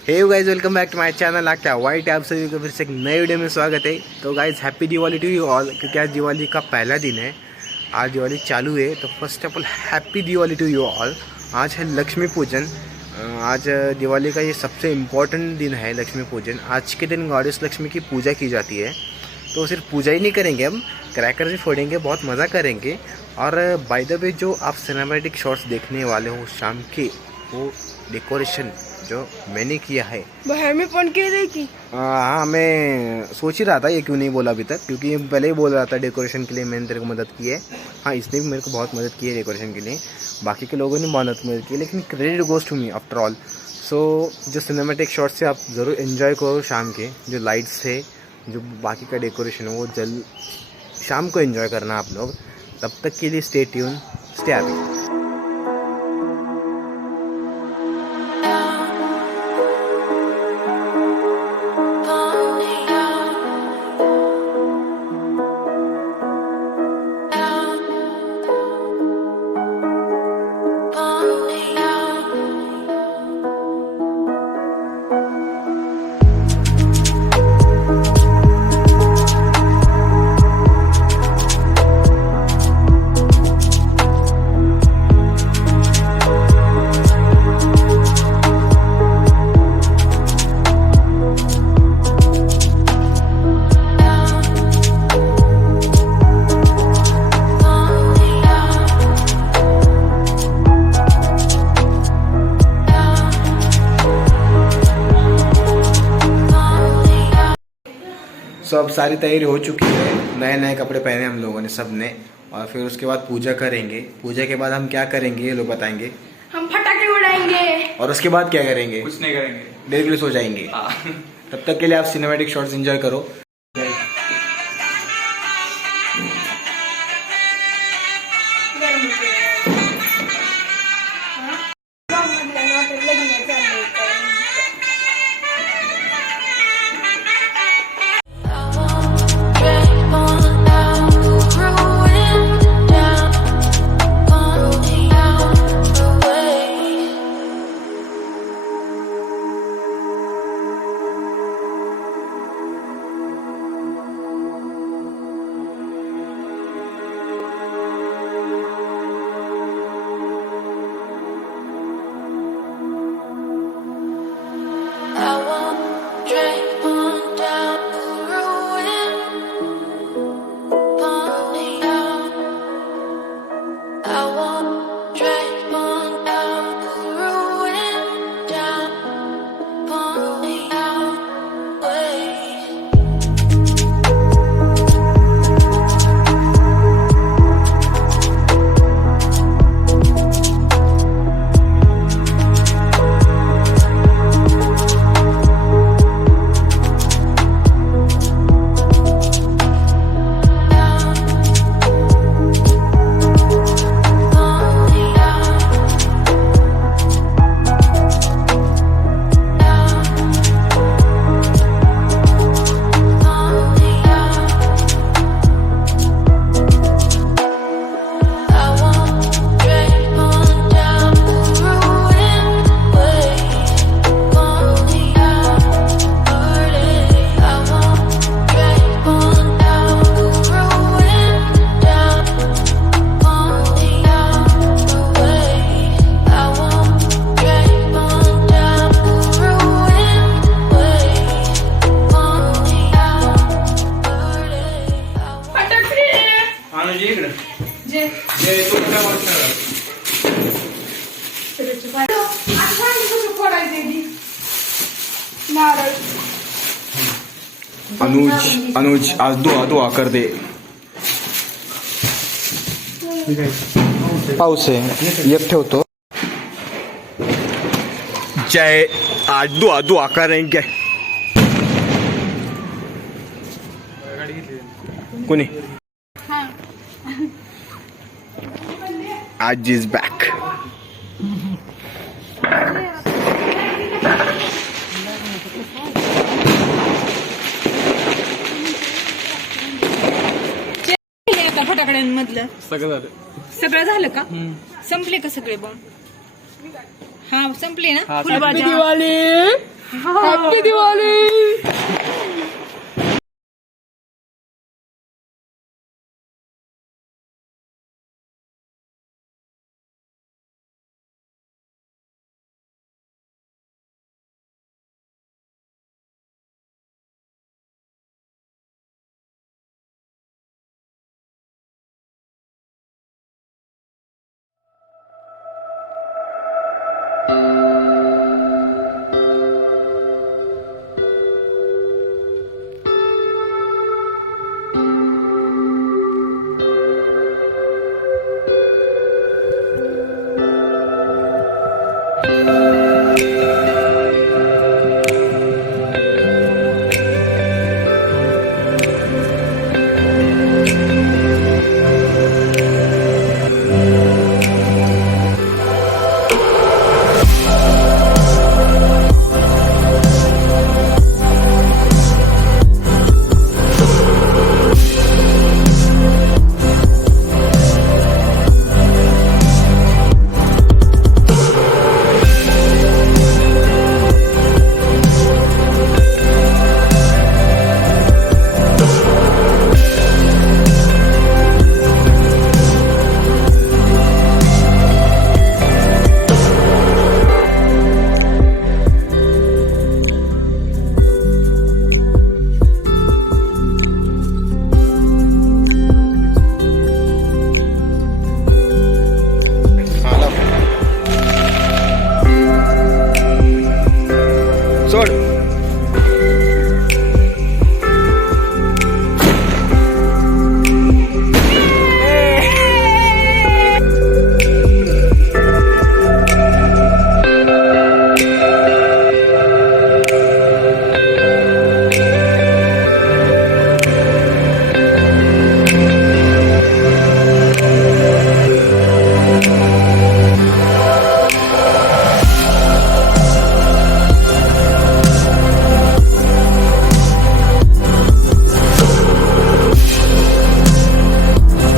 Hey guys, welcome back to my channel आक्या वाइट। आप सभी को फिर से एक नए वीडियो में स्वागत है। तो guys happy Diwali to you all, क्योंकि आज दिवाली का पहला दिन है। आज दिवाली चालू है, तो first of all happy Diwali to you all. आज है लक्ष्मी पूजन। आज दिवाली का ये सबसे इम्पोर्टेंट दिन है, लक्ष्मी पूजन। आज के दिन गॉडेस लक्ष्मी की पूजा की जाती है। तो सिर्फ पूजा ही नहीं करेंगे, हम क्रैकर भी फोड़ेंगे, बहुत मज़ा करेंगे। और बाय द वे, जो आप सिनेमैटिक शॉट्स देखने वाले हो शाम के, वो डेकोरेशन जो मैंने किया है वो हमें फोन किए की। हाँ, मैं सोच ही रहा था ये क्यों नहीं बोला अभी तक, क्योंकि पहले ही बोल रहा था डेकोरेशन के लिए मैंने तेरे को मदद की है। हाँ, इसने भी मेरे को बहुत मदद की है डेकोरेशन के लिए। बाकी के लोगों ने बहुत मदद की है, लेकिन credit goes to me after all. So जो सिनेमैटिक शॉट्स से आप ज़रूर एंजॉय करो शाम के। जो लाइट्स है, जो बाकी का डेकोरेशन है, वो शाम को एंजॉय करना आप लोग। तब तक के लिए स्टे ट्यून, स्टे हैप्पी। सो अब सारी तैयारी हो चुकी है। नए नए कपड़े पहने हम लोगों ने, सब ने। और फिर उसके बाद पूजा करेंगे। पूजा के बाद हम क्या करेंगे ये लोग बताएंगे। हम पटाखे उड़ाएंगे। और उसके बाद क्या करेंगे? कुछ नहीं करेंगे, डेढ़ सो जाएंगे। तब तक के लिए आप सिनेमैटिक शॉट्स एंजॉय करो। अनुज आज दुआ कर दे। पाऊस आहे, एक ठेवतो। जय, आज दुआ करेंगे। कोणी आज इज बैक। फटाकड्यांमधलं सगळं झालं का? संपले का सगळे बॉम्ब? हा संपले ना. फुलबाजा, दिवाळी हॅपी दिवाळी. सोड